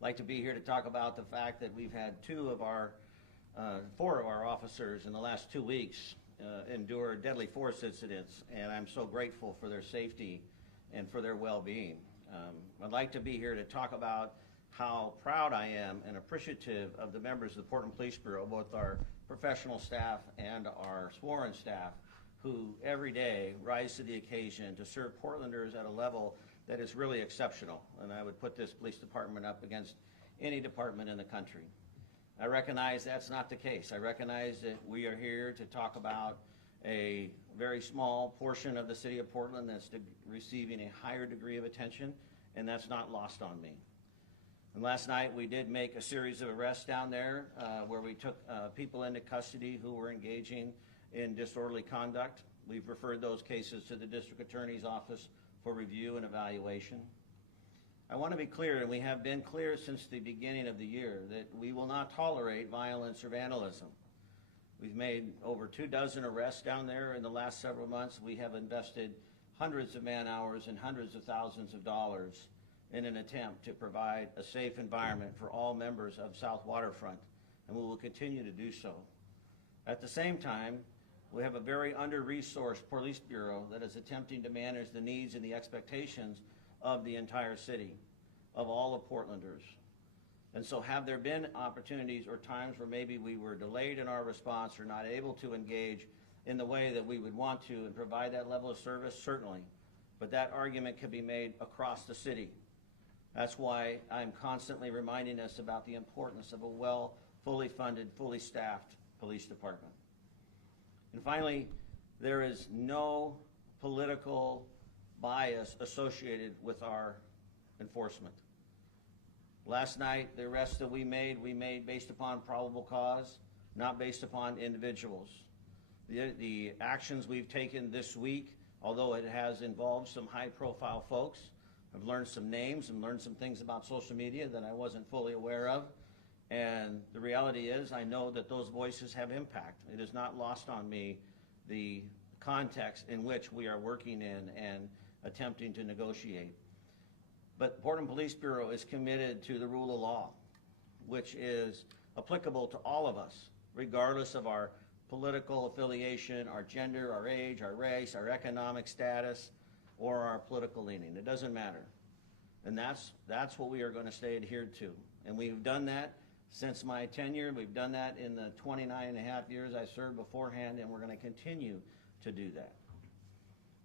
Like to be here to talk about the fact that we've had four of our officers in the last 2 weeks endure deadly force incidents, and I'm so grateful for their safety and for their well-being. I'd like to be here to talk about how proud I am and appreciative of the members of the Portland Police Bureau, both our professional staff and our sworn staff, who every day rise to the occasion to serve Portlanders at a level that is really exceptional. And I would put this police department up against any department in the country. I recognize that's not the case. I recognize that we are here to talk about a very small portion of the city of Portland that's receiving a higher degree of attention, and that's not lost on me. And last night we did make a series of arrests down there where we took people into custody who were engaging in disorderly conduct. We've referred those cases to the district attorney's office for review and evaluation. I want to be clear, and we have been clear since the beginning of the year, that we will not tolerate violence or vandalism. We've made over 24 arrests down there in the last several months. We have invested hundreds of man-hours and hundreds of thousands of dollars in an attempt to provide a safe environment for all members of South Waterfront, and we will continue to do so. At the same time, we have a very under-resourced police bureau that is attempting to manage the needs and the expectations of the entire city, of all of Portlanders. And so have there been opportunities or times where maybe we were delayed in our response or not able to engage in the way that we would want to and provide that level of service? Certainly. But that argument can be made across the city. That's why I'm constantly reminding us about the importance of a fully funded, fully staffed police department. And finally, there is no political bias associated with our enforcement. Last night, the arrests that we made based upon probable cause, not based upon individuals. The actions we've taken this week, although it has involved some high-profile folks, I've learned some names and learned some things about social media that I wasn't fully aware of. And the reality is, I know that those voices have impact. It is not lost on me the context in which we are working in and attempting to negotiate. But the Portland Police Bureau is committed to the rule of law, which is applicable to all of us, regardless of our political affiliation, our gender, our age, our race, our economic status, or our political leaning. It doesn't matter. And that's what we are going to stay adhered to. And we've done that since my tenure. We've done that in the 29.5 years I served beforehand, and we're going to continue to do that.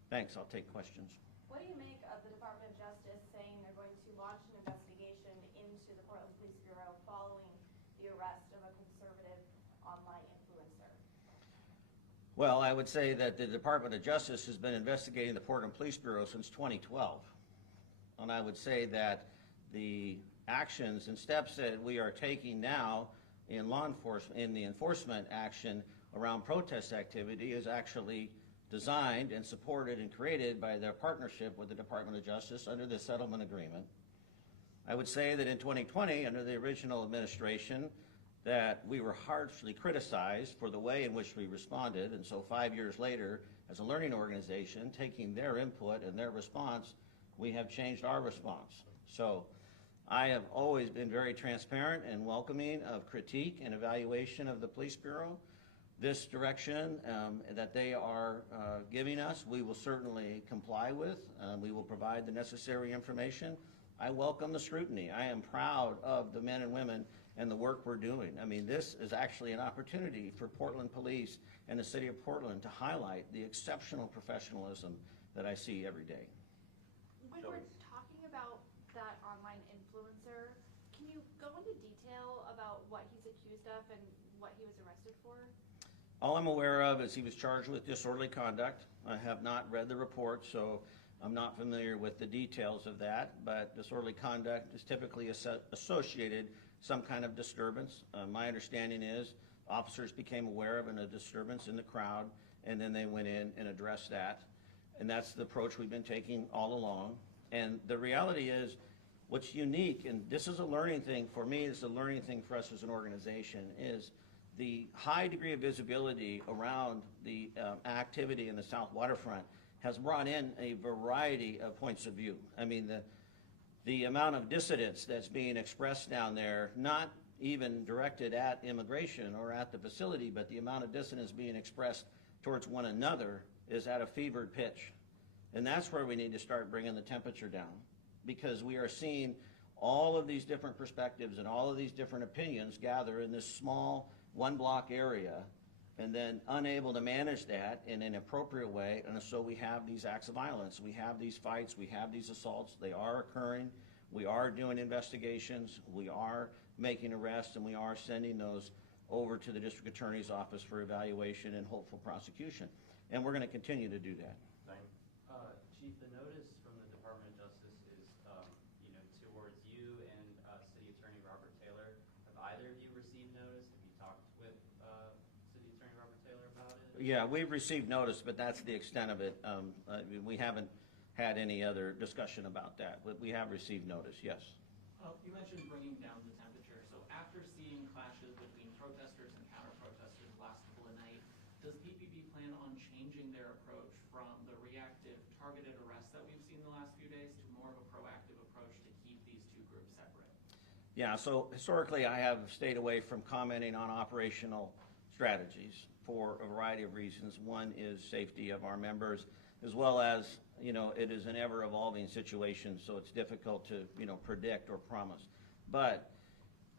Thanks. I'll take questions. What do you make of the Department of Justice saying they're going to launch an investigation into the Portland Police Bureau following the arrest of a conservative online influencer? Well, I would say that the Department of Justice has been investigating the Portland Police Bureau since 2012. And I would say that the actions and steps that we are taking now in law enforcement, in the enforcement action around protest activity, is actually designed and supported and created by their partnership with the Department of Justice under the settlement agreement. I would say that in 2020, under the original administration, that we were harshly criticized for the way in which we responded, and so 5 years later, as a learning organization, taking their input and their response, we have changed our response. So I have always been very transparent and welcoming of critique and evaluation of the Police Bureau. This direction that they are giving us, we will certainly comply with. We will provide the necessary information. I welcome the scrutiny. I am proud of the men and women and the work we're doing. I mean, this is actually an opportunity for Portland Police and the City of Portland to highlight the exceptional professionalism that I see every day. When we're talking about that online influencer, can you go into detail about what he's accused of and what he was arrested for? All I'm aware of is he was charged with disorderly conduct. I have not read the report, so I'm not familiar with the details of that, but disorderly conduct is typically associated some kind of disturbance. My understanding is officers became aware of a disturbance in the crowd, and then they went in and addressed that. And that's the approach we've been taking all along. And the reality is, what's unique, and this is a learning thing for me, it's a learning thing for us as an organization, is the high degree of visibility around the activity in the South Waterfront has brought in a variety of points of view. I mean, the amount of dissidence that's being expressed down there, not even directed at immigration or at the facility, but the amount of dissidence being expressed towards one another is at a fevered pitch. And that's where we need to start bringing the temperature down, because we are seeing all of these different perspectives and all of these different opinions gather in this small one-block area, and then unable to manage that in an appropriate way. And so we have these acts of violence, we have these fights, we have these assaults. They are occurring. We are doing investigations, we are making arrests, and we are sending those over to the district attorney's office for evaluation and hopeful prosecution. And we're going to continue to do that. Chief, the notice from the Department of Justice is, towards you and City Attorney Robert Taylor. Have either of you received notice? Have you talked with City Attorney Robert Taylor about it? Yeah, we've received notice, but that's the extent of it. We haven't had any other discussion about that, but we have received notice, yes. You mentioned bringing down the temperature. So after seeing clashes between protesters and counter-protesters last couple of nights, does PPB plan on changing their approach from the reactive targeted arrests that we've seen the last few days to more of a proactive approach to keep these two groups separate? Yeah, so historically I have stayed away from commenting on operational strategies for a variety of reasons. One is safety of our members, as well as, it is an ever-evolving situation, so it's difficult to, predict or promise. But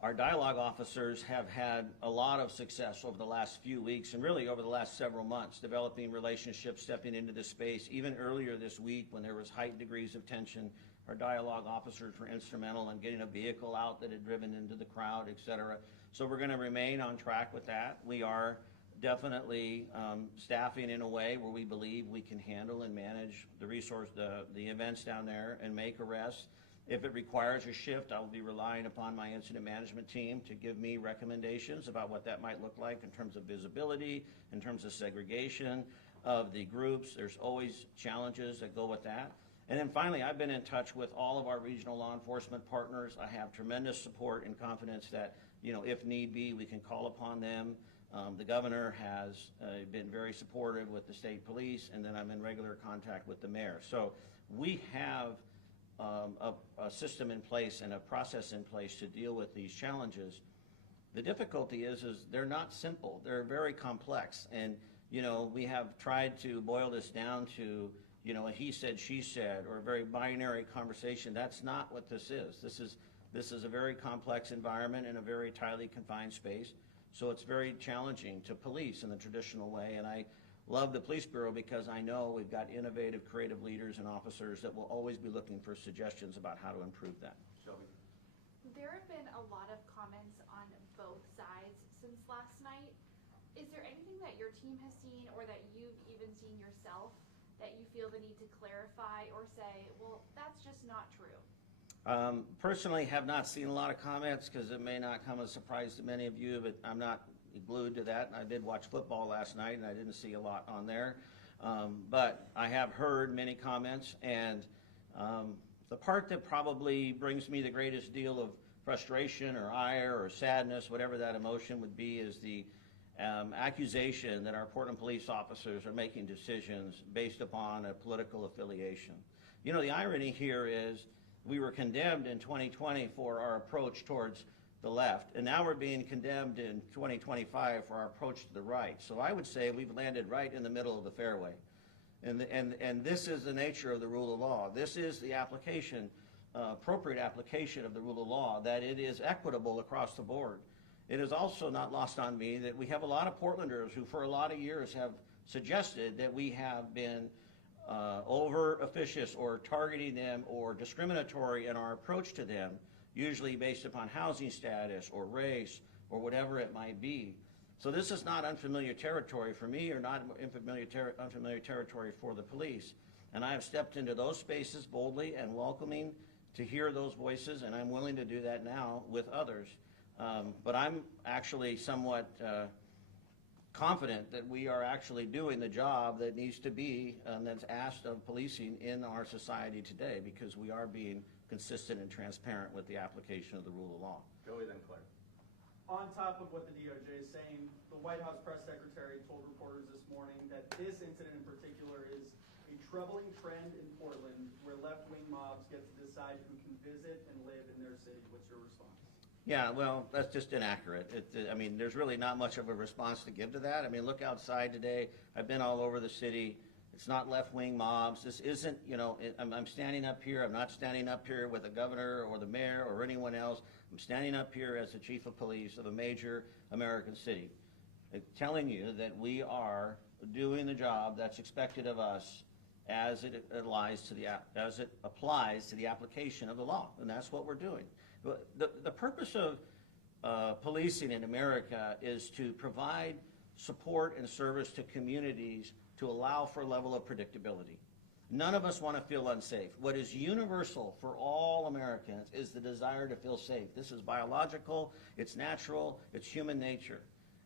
our dialogue officers have had a lot of success over the last few weeks and really over the last several months, developing relationships, stepping into this space. Even earlier this week, when there was heightened degrees of tension, our dialogue officers were instrumental in getting a vehicle out that had driven into the crowd, et cetera. So we're going to remain on track with that. We are definitely staffing in a way where we believe we can handle and manage the events down there and make arrests. If it requires a shift, I will be relying upon my incident management team to give me recommendations about what that might look like in terms of visibility, in terms of segregation of the groups. There's always challenges that go with that. And then finally, I've been in touch with all of our regional law enforcement partners. I have tremendous support and confidence that, if need be, we can call upon them. The governor has been very supportive with the state police, and then I'm in regular contact with the mayor. So we have a system in place and a process in place to deal with these challenges. The difficulty is they're not simple. They're very complex. And, we have tried to boil this down to, a he said, she said, or a very binary conversation. That's not what this is. This is a very complex environment in a very tightly confined space. So it's very challenging to police in the traditional way, and I love the police bureau because I know we've got innovative, creative leaders and officers that will always be looking for suggestions about how to improve that. Shelby? There have been a lot of comments on both sides since last night. Is there anything that your team has seen or that you've even seen yourself that you feel the need to clarify or say, well, that's just not true? Personally, have not seen a lot of comments because it may not come as a surprise to many of you, but I'm not glued to that. I did watch football last night and I didn't see a lot on there. But I have heard many comments, and the part that probably brings me the greatest deal of frustration or ire or sadness, whatever that emotion would be, is the accusation that our Portland police officers are making decisions based upon a political affiliation. The irony here is we were condemned in 2020 for our approach towards the left, and now we're being condemned in 2025 for our approach to the right. So I would say we've landed right in the middle of the fairway. And this is the nature of the rule of law. This is the application, appropriate application of the rule of law, that it is equitable across the board. It is also not lost on me that we have a lot of Portlanders who for a lot of years have suggested that we have been over officious or targeting them or discriminatory in our approach to them, usually based upon housing status or race or whatever it might be. So this is not unfamiliar territory for me or not unfamiliar territory for the police. And I have stepped into those spaces boldly and welcoming to hear those voices, and I'm willing to do that now with others. But I'm actually somewhat confident that we are actually doing the job that needs to be, that's asked of policing in our society today, because we are being consistent and transparent with the application of the rule of law. Joey, then Claire. On top of what the DOJ is saying, the White House press secretary told reporters this morning that this incident in particular is a troubling trend in Portland where left-wing mobs get to decide who can visit and live in their city. What's your response? Yeah, well, that's just inaccurate. I mean, there's really not much of a response to give to that. I mean, look outside today. I've been all over the city. It's not left-wing mobs. This isn't, I'm standing up here. I'm not standing up here with the governor or the mayor or anyone else. I'm standing up here as the chief of police of a major American city, telling you that we are doing the job that's expected of us as it applies to the application of the law, and that's what we're doing. The purpose of policing in America is to provide support and service to communities to allow for a level of predictability. None of us want to feel unsafe. What is universal for all Americans is the desire to feel safe. This is biological, it's natural, it's human nature.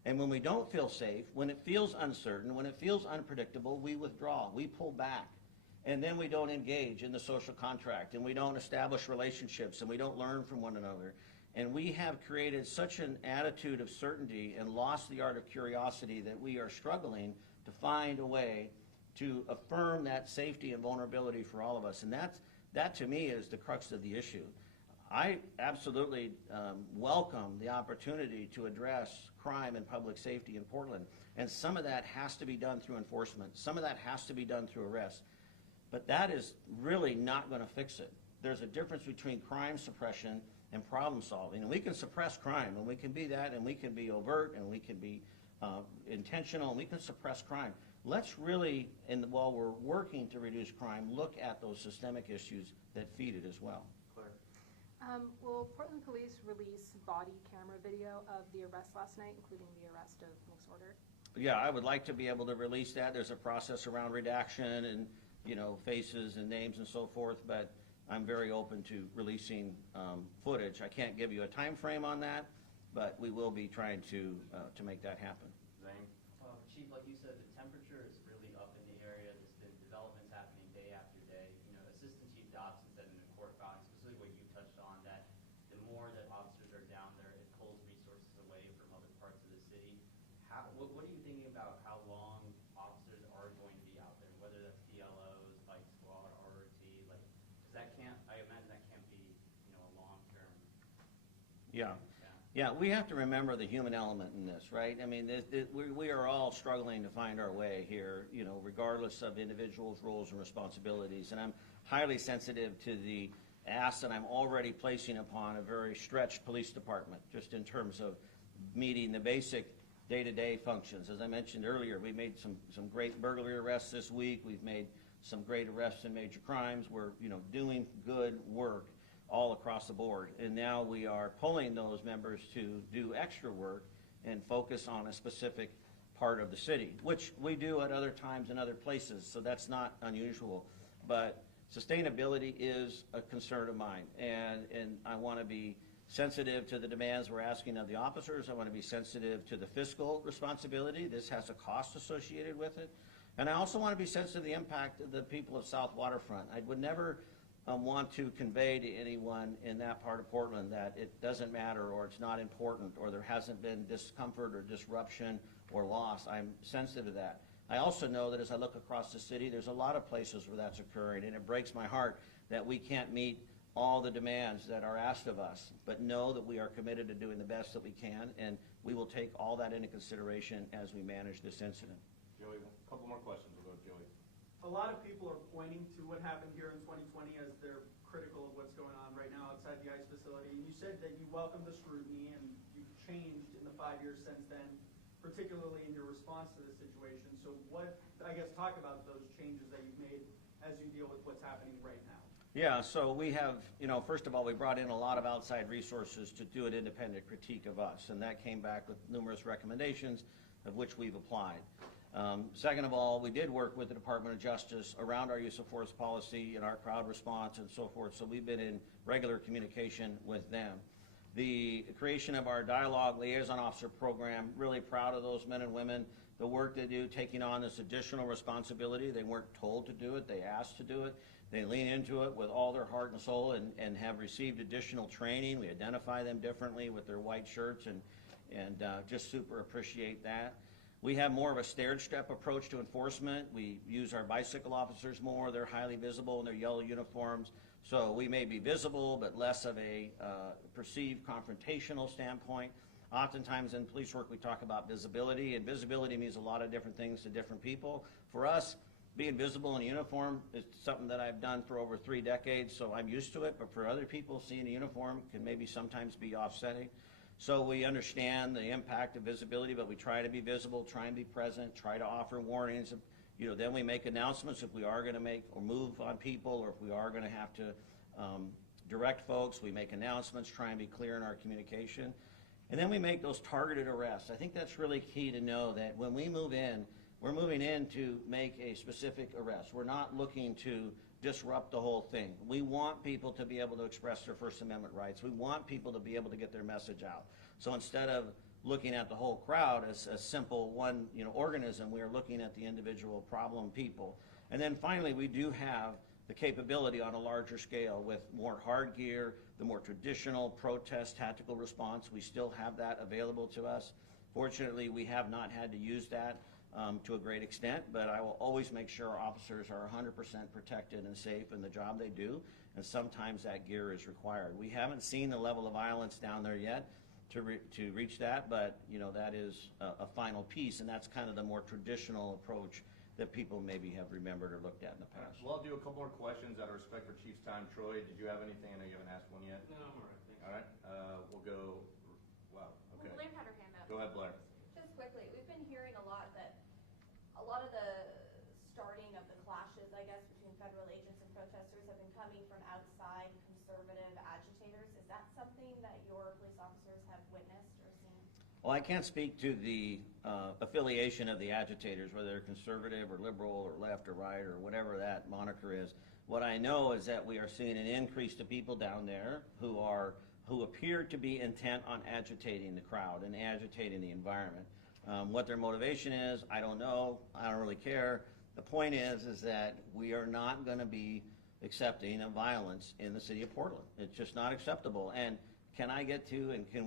And when we don't feel safe, when it feels uncertain, when it feels unpredictable, we withdraw, we pull back. And then we don't engage in the social contract, and we don't establish relationships, and we don't learn from one another. And we have created such an attitude of certainty and lost the art of curiosity that we are struggling to find a way to affirm that safety and vulnerability for all of us. And that to me is the crux of the issue. I absolutely welcome the opportunity to address crime and public safety in Portland. And some of that has to be done through enforcement. Some of that has to be done through arrest. But that is really not going to fix it. There's a difference between crime suppression and problem solving. And we can suppress crime, and we can be that, and we can be overt, and we can be intentional, and we can suppress crime. Let's really, while we're working to reduce crime, look at those systemic issues that feed it as well. Claire. Will Portland Police release body camera video of the arrest last night, including the arrest of Nick's order? Yeah, I would like to be able to release that. There's a process around redaction and faces and names and so forth, but I'm very open to releasing footage. I can't give you a time frame on that, but we will be trying to make that happen. Zane? Chief, like you said, the temperature is really up in the area. There's been developments happening day after day. Assistant Chief Dobson said in the court filing, specifically what you touched on, that the more that officers are down there, it pulls resources away from other parts of the city. What are you thinking about how long officers are going to be out there, whether that's DLOs, bike squad, RRT, because that can't, I imagine that can't be, a long-term. Yeah, we have to remember the human element in this, right? I mean, we are all struggling to find our way here, regardless of individuals' roles and responsibilities. And I'm highly sensitive to the ask that I'm already placing upon a very stretched police department, just in terms of meeting the basic day-to-day functions. As I mentioned earlier, we made some great burglary arrests this week. We've made some great arrests in major crimes. We're, doing good work all across the board. And now we are pulling those members to do extra work and focus on a specific part of the city, which we do at other times in other places, so that's not unusual. But sustainability is a concern of mine, and I want to be sensitive to the demands we're asking of the officers. I want to be sensitive to the fiscal responsibility. This has a cost associated with it. And I also want to be sensitive to the impact of the people of South Waterfront. I would never want to convey to anyone in that part of Portland that it doesn't matter, or it's not important, or there hasn't been discomfort or disruption or loss. I'm sensitive to that. I also know that as I look across the city, there's a lot of places where that's occurring, and it breaks my heart that we can't meet all the demands that are asked of us, but know that we are committed to doing the best that we can, and we will take all that into consideration as we manage this incident. Joey, a couple more questions. We'll go to Joey. A lot of people are pointing to what happened here in 2020 as they're critical of what's going on right now outside the ICE facility. And you said that you welcome the scrutiny and you've changed in the 5 years since then, particularly in your response to the situation. So talk about those changes that you've made as you deal with what's happening right now. Yeah, so we have, first of all, we brought in a lot of outside resources to do an independent critique of us, and that came back with numerous recommendations, of which we've applied. Second of all, we did work with the Department of Justice around our use of force policy and our crowd response and so forth, so we've been in regular communication with them. The creation of our Dialogue Liaison Officer program, really proud of those men and women, the work they do, taking on this additional responsibility. They weren't told to do it, they asked to do it. They lean into it with all their heart and soul and have received additional training. We identify them differently with their white shirts and just super appreciate that. We have more of a stair-step approach to enforcement. We use our bicycle officers more. They're highly visible in their yellow uniforms. So we may be visible, but less of a perceived confrontational standpoint. Oftentimes in police work, we talk about visibility, and visibility means a lot of different things to different people. For us, being visible in a uniform is something that I've done for over 3 decades, so I'm used to it, but for other people, seeing a uniform can maybe sometimes be offsetting. So we understand the impact of visibility, but we try to be visible, try and be present, try to offer warnings. Then we make announcements if we are gonna make or move on people, or if we are gonna have to direct folks. We make announcements, try and be clear in our communication. And then we make those targeted arrests. I think that's really key to know that when we move in, we're moving in to make a specific arrest. We're not looking to disrupt the whole thing. We want people to be able to express their First Amendment rights. We want people to be able to get their message out. So instead of looking at the whole crowd as a simple one, organism, we are looking at the individual problem people. And then finally, we do have the capability on a larger scale with more hard gear, the more traditional protest tactical response. We still have that available to us. Fortunately, we have not had to use that to a great extent, but I will always make sure our officers are 100% protected and safe in the job they do, and sometimes that gear is required. We haven't seen the level of violence down there yet to reach that, but that is a final piece, and that's kind of the more traditional approach that people maybe have remembered or looked at in the past. Well, I'll do a couple more questions out of respect for Chief's time. Troy, did you have anything? I know you haven't asked one yet. No, I'm all right, thanks. All right, we'll go, wow, okay. Well, Blair had her hand up. Go ahead, Blair. Just quickly, we've been hearing a lot that a lot of the starting of the clashes, I guess, between federal agents and protesters have been coming from outside conservative agitators. Is that something that your police officers have witnessed or seen? Well, I can't speak to the affiliation of the agitators, whether they're conservative or liberal or left or right or whatever that moniker is. What I know is that we are seeing an increase to people down there who appear to be intent on agitating the crowd and agitating the environment. What their motivation is, I don't know. I don't really care. The point is that we are not going to be accepting of violence in the city of Portland. It's just not acceptable. And can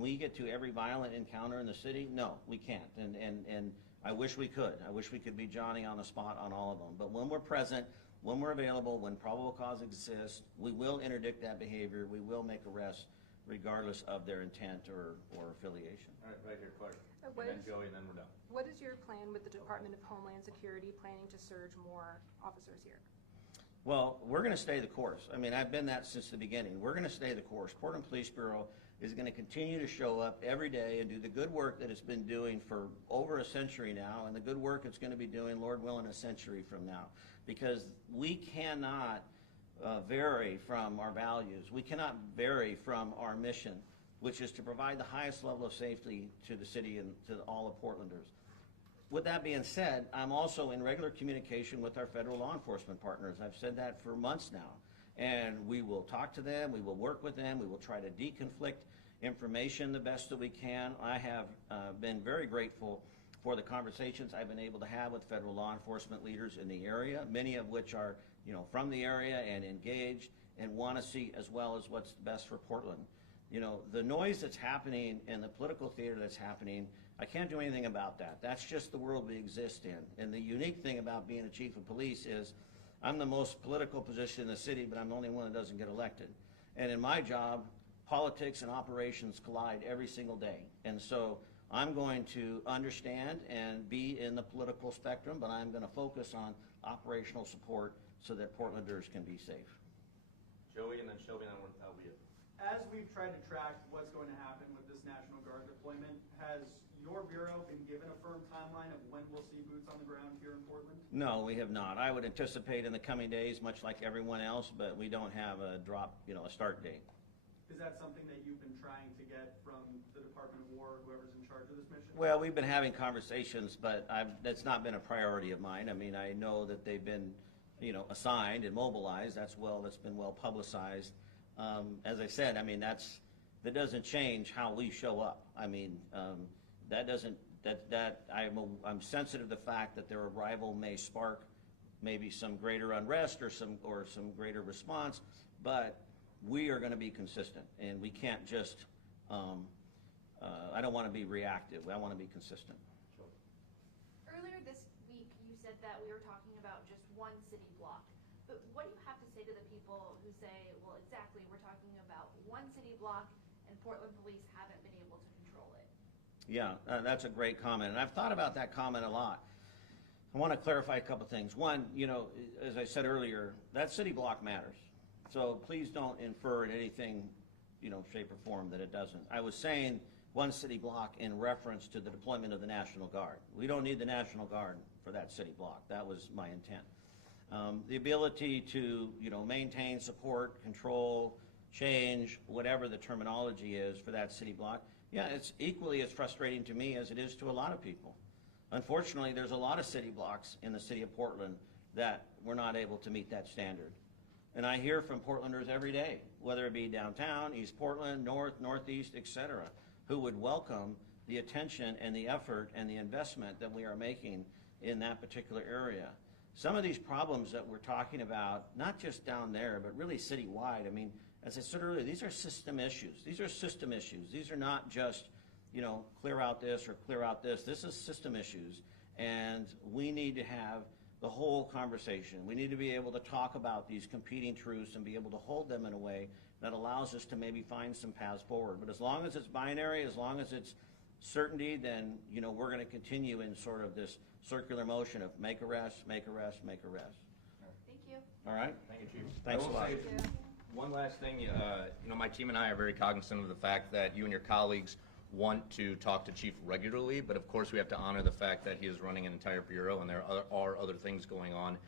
we get to every violent encounter in the city? No, we can't. And I wish we could. I wish we could be Johnny on the spot on all of them. But when we're present, when we're available, when probable cause exists, we will interdict that behavior. We will make arrests regardless of their intent or affiliation. All right, right here, Clark. And What then is- Joey, and then we're done. What is your plan with the Department of Homeland Security planning to surge more officers here? Well, we're going to stay the course. I mean, I've been that since the beginning. We're going to stay the course. Portland Police Bureau is going to continue to show up every day and do the good work that it's been doing for over a century now, and the good work it's going to be doing, Lord willing, a century from now. Because we cannot vary from our values. We cannot vary from our mission, which is to provide the highest level of safety to the city and to all of Portlanders. With that being said, I'm also in regular communication with our federal law enforcement partners. I've said that for months now. And we will talk to them, we will work with them, we will try to deconflict information the best that we can. I have been very grateful for the conversations I've been able to have with federal law enforcement leaders in the area, many of which are from the area and engaged and want to see as well as what's best for Portland. The noise that's happening and the political theater that's happening, I can't do anything about that. That's just the world we exist in. And the unique thing about being a chief of police is I'm the most political position in the city, but I'm the only one that doesn't get elected. And in my job, politics and operations collide every single day. And so I'm going to understand and be in the political spectrum, but I'm going to focus on operational support so that Portlanders can be safe. Joey, and then Shelby, and then that'll be it. As we've tried to track what's going to happen with this National Guard deployment, has your bureau been given a firm timeline of when we'll see boots on the ground here in Portland? No, we have not. I would anticipate in the coming days, much like everyone else, but we don't have a a start date. Is that something that you've been trying to get from the Department of War, whoever's in charge of this mission? Well, we've been having conversations, but that's not been a priority of mine. I mean, I know that they've been, assigned and mobilized. That's been well publicized. As I said, I mean, that doesn't change how we show up. I mean, I'm sensitive to the fact that their arrival may spark maybe some greater unrest or some greater response, but we are going to be consistent, and we can't just, I don't want to be reactive. I want to be consistent. Earlier this week, you said that we were talking about just one city block. But what do you have to say to the people who say, well, exactly, we're talking about one city block and Portland police haven't been able to control it? Yeah, that's a great comment, and I've thought about that comment a lot. I want to clarify a couple things. One, you know, as I said earlier, that city block matters. So please don't infer in anything, you know, shape or form that it doesn't. I was saying one city block in reference to the deployment of the National Guard. We don't need the National Guard for that city block. That was my intent. The ability to, you know, maintain, support, control, change, whatever the terminology is for that city block, yeah, it's equally as frustrating to me as it is to a lot of people. Unfortunately, there's a lot of city blocks in the city of Portland that we're not able to meet that standard. And I hear from Portlanders every day, whether it be downtown, East Portland, North, Northeast, et cetera, who would welcome the attention and the effort and the investment that we are making in that particular area. Some of these problems that we're talking about, not just down there, but really citywide, I mean, as I said earlier, these are system issues. These are system issues. These are not just, you know, clear out this or clear out this. This is system issues, and we need to have the whole conversation. We need to be able to talk about these competing truths and be able to hold them in a way that allows us to maybe find some paths forward. But as long as it's binary, as long as it's certainty, then, you know, we're going to continue in sort of this circular motion of make arrests, make arrests, make arrests. Thank you. All right? Thank you, Chief. Thanks I a will lot. say Thank you. one last thing, you know, my team and I are very cognizant of the fact that you and your colleagues want to talk to Chief regularly, but of course we have to honor the fact that he is running an entire bureau and there are other things going on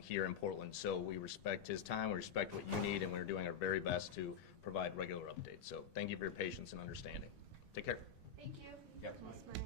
here in Portland. So we respect his time, we respect what you need, and we're doing our very best to provide regular updates. So thank you for your patience and understanding. Take care. Thank you. Yep. Thanks, Mike.